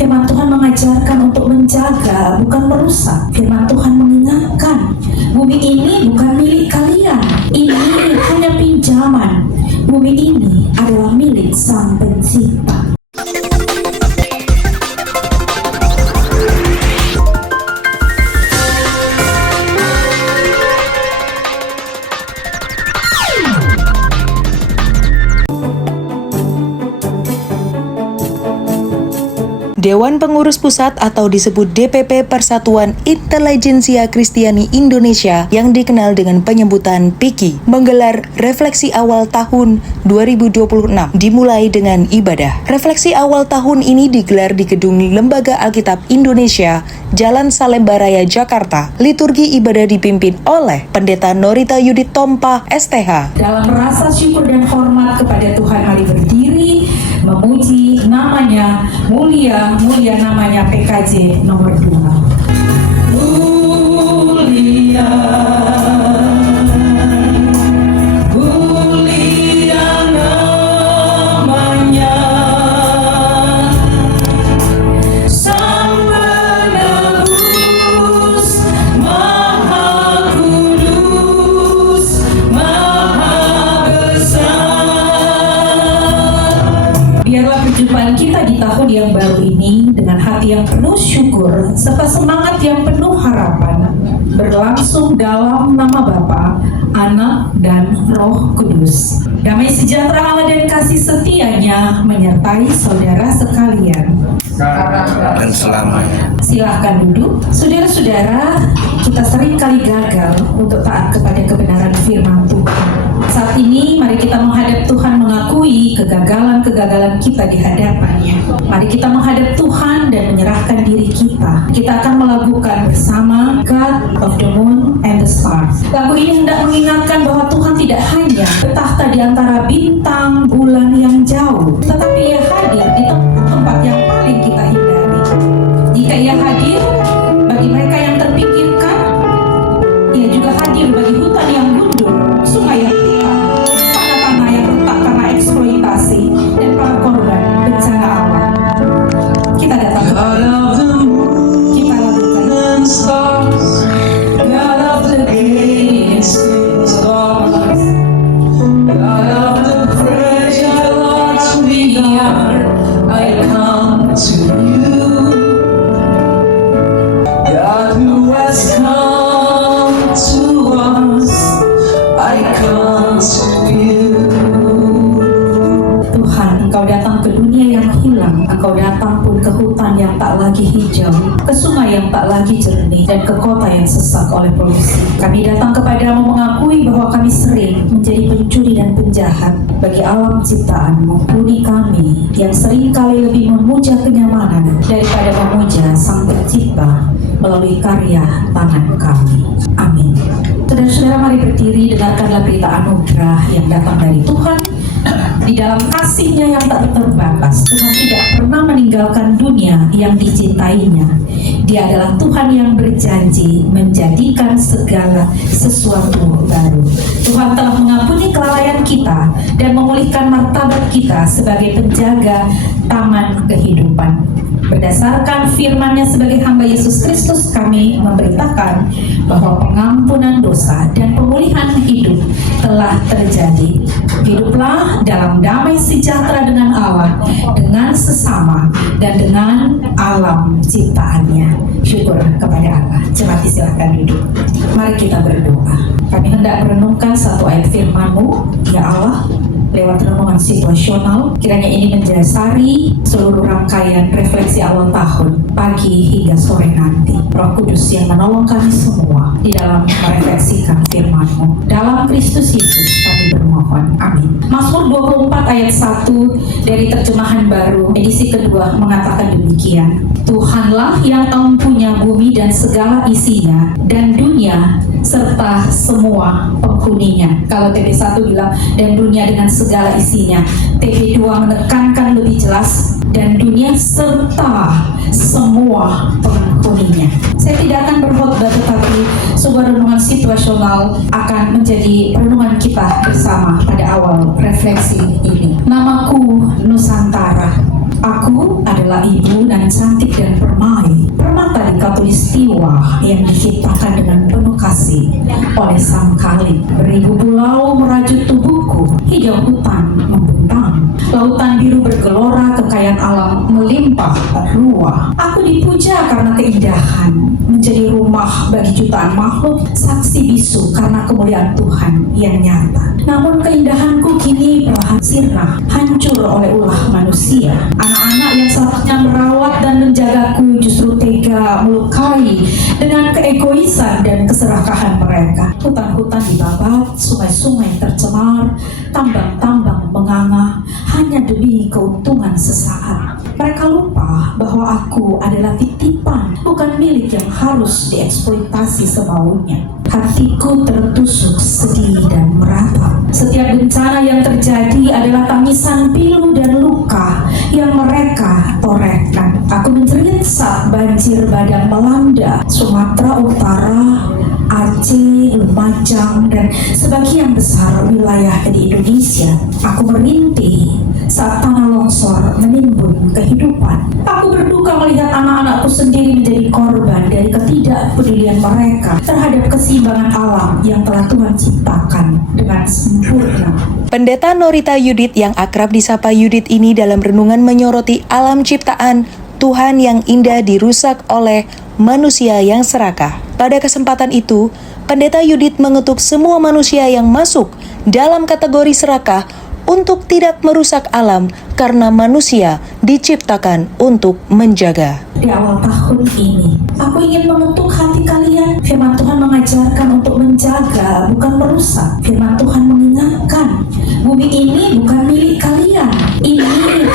Firman Tuhan mengajarkan untuk menjaga, bukan merusak. Firman Tuhan mengingatkan, bumi ini bukan milik kalian. Ini hanya pinjaman. Bumi ini adalah milik Sang Pencipta. Dewan Pengurus Pusat atau disebut DPP Persatuan Intelijensia Kristiani Indonesia yang dikenal dengan penyebutan PIKI menggelar refleksi awal tahun 2026 dimulai dengan ibadah. Refleksi awal tahun ini digelar di Gedung Lembaga Alkitab Indonesia, Jalan Salemba Raya, Jakarta. Liturgi ibadah dipimpin oleh Pendeta Norita Yudit Tompa, STH. Dalam rasa syukur dan hormat kepada Tuhan, mari berdiri memuji namanya, mulia namanya PKJ nomor 2. Mulia namanya, Sang Penebus, Maha Kudus, Maha Besar. Biarlah perjumpaan kita di tahun yang baru ini dengan hati yang penuh syukur serta semangat yang penuh harapan berlangsung dalam nama Bapa, Anak, dan Roh Kudus. Damai sejahtera Allah dan kasih setianya menyertai saudara sekalian dan selamanya. Silahkan duduk. Saudara-saudara, kita sering kali gagal untuk taat kepada kebenaran firman Tuhan. Saat ini mari kita menghadap Tuhan, mengakui kegagalan-kegagalan kita di hadapannya. Mari kita menghadap Tuhan dan menyerahkan diri kita. Kita akan melakukan bersama God of the Moon and the Stars. Lagu ini hendak mengingatkan bahwa Tuhan tidak hanya bertahta di antara bintang bulan yang jauh, tetapi Ia hadir di tempat yang paling kita hindari. Jika Ia hadir bagi mereka yang terpinggirkan, Ia juga hadir bagi hutan yang gundul, sungai yang hitam, tanah-tanah yang retak karena eksploitasi, dan para korban bencana alam. Kita datang kepada kita lakukan stars, God of the galaxy stars, God of the fragile hearts we are, I come to you, God who has come to us, I come to you. Tuhan, Engkau datang ke dunia yang hilang, Engkau datang pun ke hutan yang tak lagi hijau, ke sungai yang tak lagi jernih, dan ke kota yang sesak oleh polusi. Kami datang kepadamu mengakui bahwa kami sering menjadi pencuri dan penjahat bagi alam ciptaan-Mu. Ampuni kami yang sering kali lebih memuja kenyamanan daripada memuja Sang Pencipta melalui karya tangan kami. Amin. Saudara-saudara, mari berdiri, dengarkanlah berita anugerah yang datang dari Tuhan. Di dalam kasih-Nya yang tak terbatas, Tuhan tidak pernah meninggalkan dunia yang dicintainya. Dia adalah Tuhan yang berjanji menjadikan segala sesuatu baru. Tuhan telah mengampuni kelalaian kita dan memulihkan martabat kita sebagai penjaga taman kehidupan. Berdasarkan firman-Nya sebagai hamba Yesus Kristus, kami memberitakan bahwa pengampunan dosa dan pemulihan hidup telah terjadi. Hiduplah dalam damai sejahtera dengan Allah, dengan sesama, dan dengan alam ciptaannya. Syukur kepada Allah. Jemaat silahkan duduk. Mari kita berdoa. Kami hendak merenungkan satu ayat firman-Mu, ya Allah, lewat renungan situasional. Kiranya ini mendasari seluruh rangkaian refleksi awal tahun, pagi hingga sore nanti. Roh Kudus yang menolong kami semua di dalam merefleksikan firman-Mu. Dalam Kristus Yesus kami bermohon. Amin. Mazmur 24 ayat 1 dari terjemahan baru edisi kedua mengatakan demikian. Tuhanlah yang empunya bumi dan segala isinya, dan dunia serta semua penghuninya. Kalau TP1 bilang dan dunia dengan segala isinya, TP2 menekankan lebih jelas dan dunia serta semua penghuninya. Saya tidak akan berkhotbah, tetapi sebuah renungan situasional akan menjadi renungan kita bersama pada awal refleksi ini. Namaku Nusantara. Aku adalah ibu dan cantik dan permai, permata di khatulistiwa yang diciptakan dengan penuh kasih oleh Sang Khalik. Beribu pulau merajut tubuhku, hijau hutan membentang, lautan biru bergelora, kekayaan alam melimpah ruah. Aku dipuja karena keindahan, menjadi rumah bagi jutaan makhluk, saksi bisu karena kemuliaan Tuhan yang nyata. Namun keindahanku kini perlahan sirna, hancur oleh ulah manusia. Anak-anak yang seharusnya merawat dan menjagaku justru tega melukai dengan keegoisan dan keserakahan mereka. Hutan-hutan dibabat, sungai-sungai tercemar, tambang-tambang menganga hanya demi keuntungan sesaat. Mereka lupa bahwa aku adalah titipan, bukan milik yang harus dieksploitasi semaunya. Hatiku tertusuk sedih dan meratap. Setiap bencana yang terjadi adalah tangisan pilu dan luka yang mereka torehkan. Aku menjerit saat banjir bandang melanda Sumatera Utara, Aceh, Lumajang, dan sebagian besar wilayah di Indonesia. Aku merintih saat tanah longsor menimbun kehidupan. Aku berduka melihat anak-anakku sendiri menjadi korban dari ketidakpedulian mereka terhadap keseimbangan alam yang telah Tuhan ciptakan dengan sempurna. Pendeta Norita Yudit yang akrab disapa Yudit ini dalam renungan menyoroti alam ciptaan Tuhan yang indah dirusak oleh manusia yang serakah. Pada kesempatan itu, Pendeta Yudit mengutuk semua manusia yang masuk dalam kategori serakah untuk tidak merusak alam karena manusia diciptakan untuk menjaga. Di awal tahun ini, aku ingin mengutuk hati kalian. Firman Tuhan mengajarkan untuk menjaga, bukan merusak. Firman Tuhan mengingatkan, bumi ini bukan milik kalian. Ini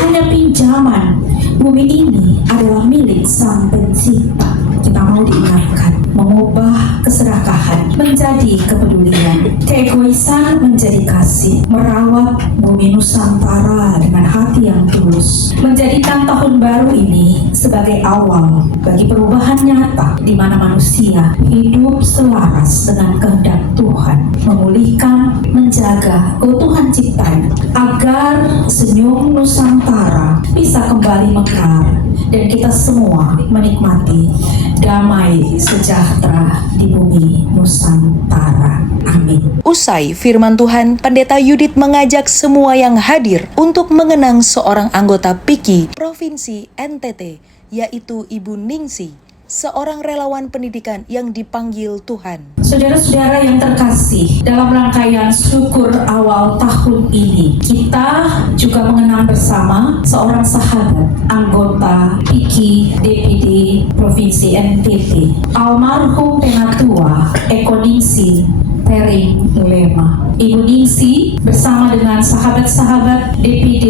hanya pinjaman. Bumi ini adalah milik Sang Pencipta. Kita mau diingatkan, mengubah keserakahan menjadi kepedulian, keegoisan menjadi kasih, merawat bumi Nusantara dengan hati yang tulus, menjadikan tahun baru ini sebagai awal bagi perubahan nyata di mana manusia hidup selaras dengan kehendak Tuhan, memulihkan, menjaga keutuhan ciptaan agar senyum Nusantara bisa kembali mekar dan kita semua menikmati damai sejahtera di bumi Nusantara. Amin. Usai firman Tuhan, Pendeta Yudit mengajak semua yang hadir untuk mengenang seorang anggota PIKI Provinsi NTT, yaitu Ibu Ningsi, seorang relawan pendidikan yang dipanggil Tuhan. Saudara-saudara yang terkasih, dalam rangkaian syukur awal tahun ini, kita juga mengenang bersama seorang sahabat, anggota PIKI DPD Provinsi NTT, almarhum Penatua Eko Ningsi Tering Lema. Ibu Ningsi bersama dengan sahabat-sahabat DPD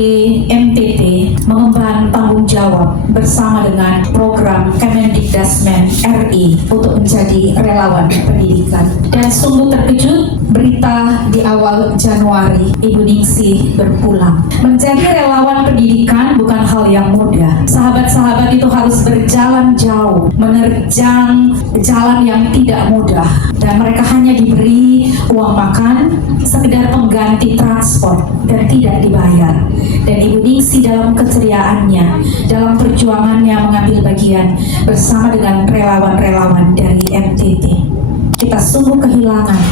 NTT mengemban tanggung jawab bersama dengan program Kemendikdasmen RI untuk menjadi relawan pendidikan. Dan sungguh terkejut berita di awal Januari Ibu Ningsi berpulang. Menjadi relawan pendidikan bukan hal yang mudah. Sahabat-sahabat itu harus berjalan jauh, menerjang jalan yang tidak mudah, dan mereka hanya diberi uang makan, sekedar pengganti transport, dan tidak dibayar. Dan Ibu Ningsi dalam keceriaannya, dalam perjuangannya mengambil bagian bersama dengan relawan-relawan dari NTT. Kita sungguh kehilangan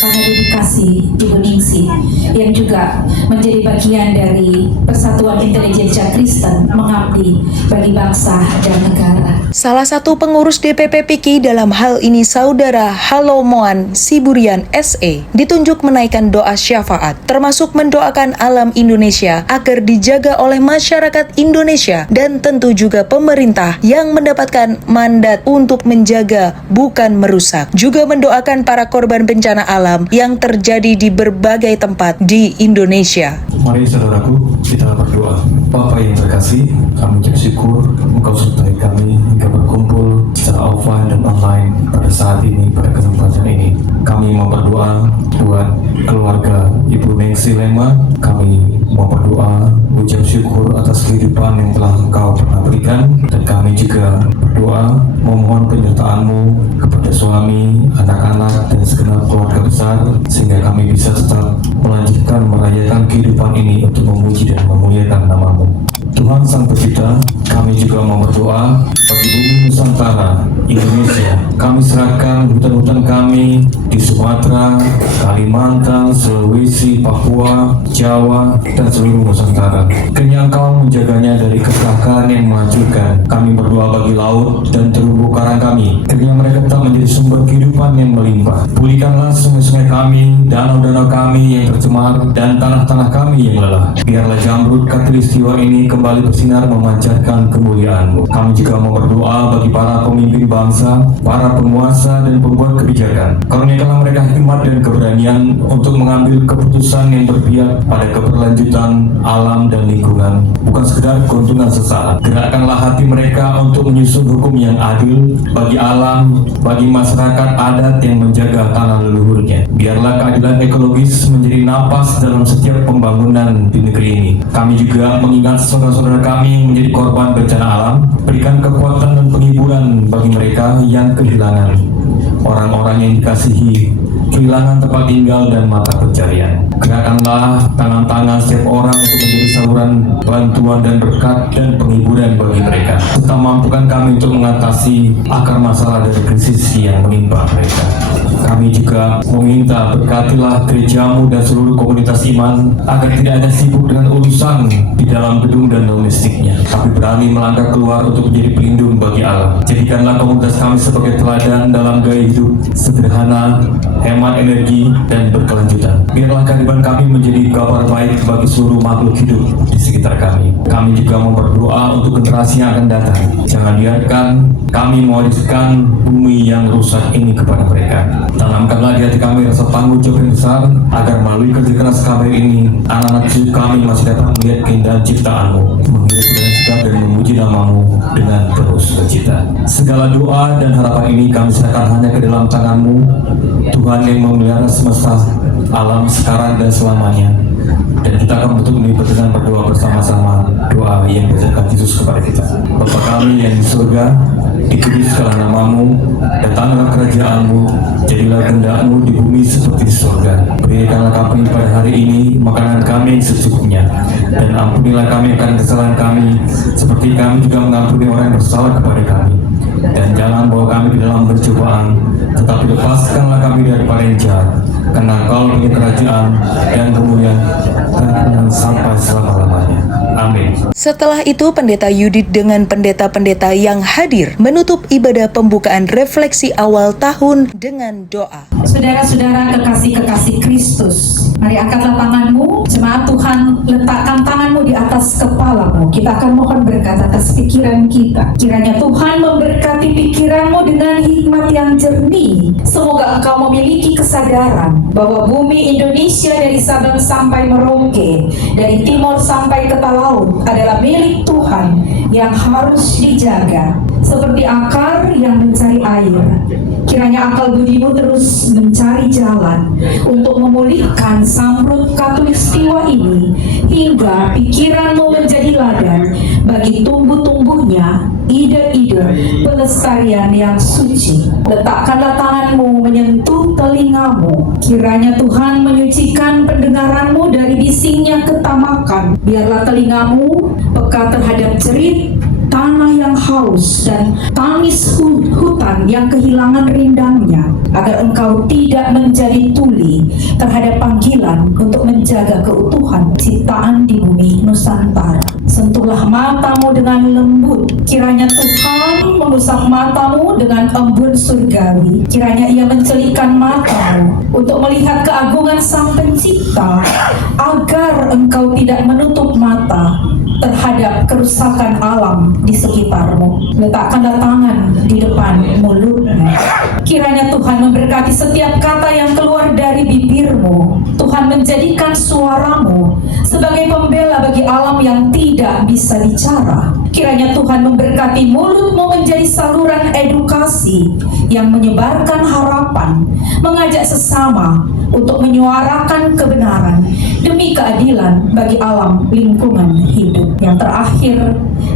karena dedikasi Ibu Ningsi yang juga menjadi bagian dari Persatuan Intelijensia Kristen mengabdi bagi bangsa dan negara. Salah satu pengurus DPP PIKI dalam hal ini Saudara Halomoan Siburian SE ditunjuk menaikkan doa syafaat, termasuk mendoakan alam Indonesia agar dijaga oleh masyarakat Indonesia dan tentu juga pemerintah yang mendapatkan mandat untuk menjaga bukan merusak. Juga mendoakan para korban bencana alam yang terjadi di berbagai tempat di Indonesia. Mari saudaraku, kita berdoa. Bapa yang terkasih, kami ucap syukur Engkau sertai kami hingga berkumpul secara offline dan online pada saat ini, pada kesempatan ini. Kami mau berdoa buat keluarga Ibu Ningsi Lema. Kami mau berdoa, ucap syukur atas kehidupan yang telah Engkau pernah berikan, dan kami juga berdoa berdoa memohon penyertaan-Mu kepada suami, anak-anak, dan segenap keluarga besar, sehingga kami bisa tetap melanjutkan merayakan kehidupan ini untuk memuji dan memuliakan nama-Mu. Tuhan Sang Pencipta, kami juga mau berdoa bagi bumi Nusantara, Indonesia. Kami serahkan hutan-hutan kami di Sumatera, Kalimantan, Sulawesi, Papua, Jawa, dan seluruh Nusantara. Kiranya Engkau menjaganya dari keserakahan yang menghancurkan. Kami berdoa bagi laut dan terumbu karang kami. Kiranya mereka tetap menjadi sumber kehidupan yang melimpah. Pulihkanlah sungai-sungai kami, danau-danau kami yang tercemar, dan tanah-tanah kami yang lelah. Biarlah jamrut Khatulistiwa ini kembali bersinar memancarkan kemuliaan-Mu. Kami juga mau berdoa bagi para pemimpin bangsa, para penguasa dan pembuat kebijakan. Karuniakanlah mereka hikmat dan keberanian untuk mengambil keputusan yang berpihak pada keberlanjutan alam dan lingkungan, bukan sekedar keuntungan sesaat. Gerakkanlah hati mereka untuk menyusun hukum yang adil bagi alam, bagi masyarakat adat yang menjaga tanah leluhurnya. Biarlah keadilan ekologis menjadi napas dalam setiap pembangunan di negeri ini. Kami juga mengingat saudara-saudara kami yang menjadi korban bencana alam. Berikan kekuatan dan penghiburan bagi mereka yang kehilangan orang-orang yang dikasihi, kehilangan tempat tinggal dan mata pencarian. Gerakkanlah tangan-tangan setiap orang untuk menjadi saluran bantuan dan berkat dan penghiburan bagi mereka, serta mampukan kami untuk mengatasi akar masalah dari krisis yang menimpa mereka. Kami juga meminta berkatilah gereja-Mu dan seluruh komunitas iman agar tidak ada sibuk dengan urusan di dalam gedung dan domestiknya, tapi berani melangkah keluar untuk menjadi pelindung bagi Allah. Jadikanlah komunitas kami sebagai teladan dalam gaya hidup sederhana, hemat energi, dan berkelanjutan. Biarlah kehidupan kami menjadi kabar baik bagi seluruh makhluk hidup di sekitar kami. Kami juga mau berdoa untuk generasi yang akan datang. Jangan biarkan kami mewariskan bumi yang rusak ini kepada mereka. Tanamkanlah di hati kami rasa tanggung jawab yang besar, agar melalui kerja keras kami ini, anak-anak cucu kami masih dapat melihat keindahan ciptaan-Mu, menghidup dengan sikap dan memuji nama-Mu dengan terus sukacita. Segala doa dan harapan ini kami serahkan hanya ke dalam tangan-Mu, Tuhan yang memelihara semesta alam sekarang dan selamanya. Dan kita akan betul melibat dengan berdoa bersama-sama doa yang diajarkan Yesus kepada kita. Bapa kami yang di surga, dikuduskanlah nama-Mu, datanglah kerajaan-Mu, jadilah kehendak-Mu di bumi seperti di surga. Berikanlah kami pada hari ini makanan kami yang secukupnya, dan ampunilah kami akan kesalahan kami, seperti kami juga mengampuni orang yang bersalah kepada kami. Dan jangan bawa kami ke dalam pencobaan, tetapi lepaskanlah kami daripada yang jahat, karena Engkau punya kerajaan dan kemuliaan dan sampai selama-lamanya. Amin. Setelah itu, Pendeta Yudit dengan pendeta-pendeta yang hadir menutup ibadah pembukaan refleksi awal tahun dengan doa. Saudara-saudara kekasih-kekasih Kristus, mari angkatlah tanganmu. Jemaat Tuhan, letakkan tanganmu di atas kepalamu. Kita akan mohon berkat atas pikiran kita. Kiranya Tuhan memberkati pikiranmu dengan hikmat yang jernih. Semoga engkau memiliki kesadaran bahwa bumi Indonesia dari Sabang sampai Merauke, dari timur sampai ke laut adalah milik Tuhan yang harus dijaga, seperti akar yang mencari air. Kiranya akal budimu terus mencari jalan untuk memulihkan samrut Khatulistiwa ini, hingga pikiranmu menjadi ladang bagi tumbuh-tumbuhnya ide-ide pelestarian yang suci. Letakkanlah tanganmu menyentuh telingamu. Kiranya Tuhan menyucikan pendengaranmu dari bisingnya ketamakan. Biarlah telingamu peka terhadap jerit tanah yang haus dan tangis hutan yang kehilangan rindangnya, agar engkau tidak menjadi tuli terhadap panggilan untuk menjaga keutuhan ciptaan di bumi Nusantara. Sentuhlah matamu dengan lembut. Kiranya Tuhan mengusap matamu dengan embun surgawi. Kiranya Ia mencelikkan matamu untuk melihat keagungan Sang Pencipta, agar engkau tidak menutup mata terhadap kerusakan alam di sekitarmu. Letakkanlah tangan di depan mulutmu. Kiranya Tuhan memberkati setiap kata yang keluar dari bibirmu. Tuhan menjadikan suaramu sebagai pembela bagi alam yang tidak bisa bicara. Kiranya Tuhan memberkati mulutmu menjadi saluran edukasi yang menyebarkan harapan, mengajak sesama untuk menyuarakan kebenaran demi keadilan bagi alam lingkungan hidup. Yang terakhir,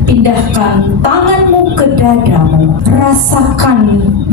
pindahkan tanganmu ke dadamu, merasakan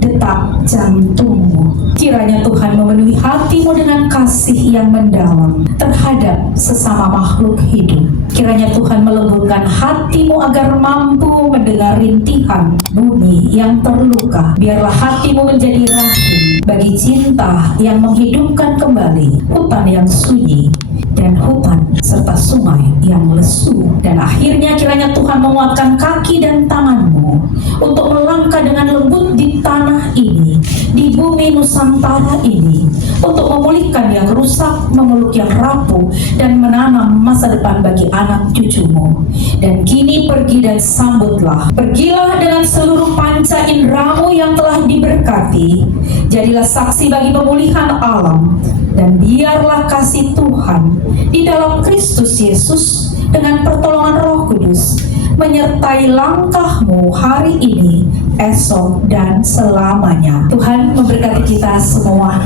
detak jantungmu. Kiranya Tuhan memenuhi hatimu dengan kasih yang mendalam terhadap sesama makhluk hidup. Kiranya Tuhan melembutkan hatimu agar mampu mendengar rintihan bumi yang terluka. Biarlah hatimu menjadi rahim bagi cinta yang menghidupkan kembali hutan yang sunyi dan hutan serta sungai yang lesu. Dan akhirnya kiranya Tuhan menguatkan kaki dan tanganmu untuk melangkah dengan lembut di tanah ini, di bumi Nusantara ini, untuk memulihkan yang rusak, memeluk yang rapuh, dan menanam masa depan bagi anak cucumu. Dan kini pergi dan sambutlah. Pergilah dengan seluruh panca indramu yang telah diberkati. Jadilah saksi bagi pemulihan alam. Dan biarlah kasih Tuhan di dalam Kristus Yesus dengan pertolongan Roh Kudus menyertai langkahmu hari ini, esok, dan selamanya. Tuhan memberkati kita semua.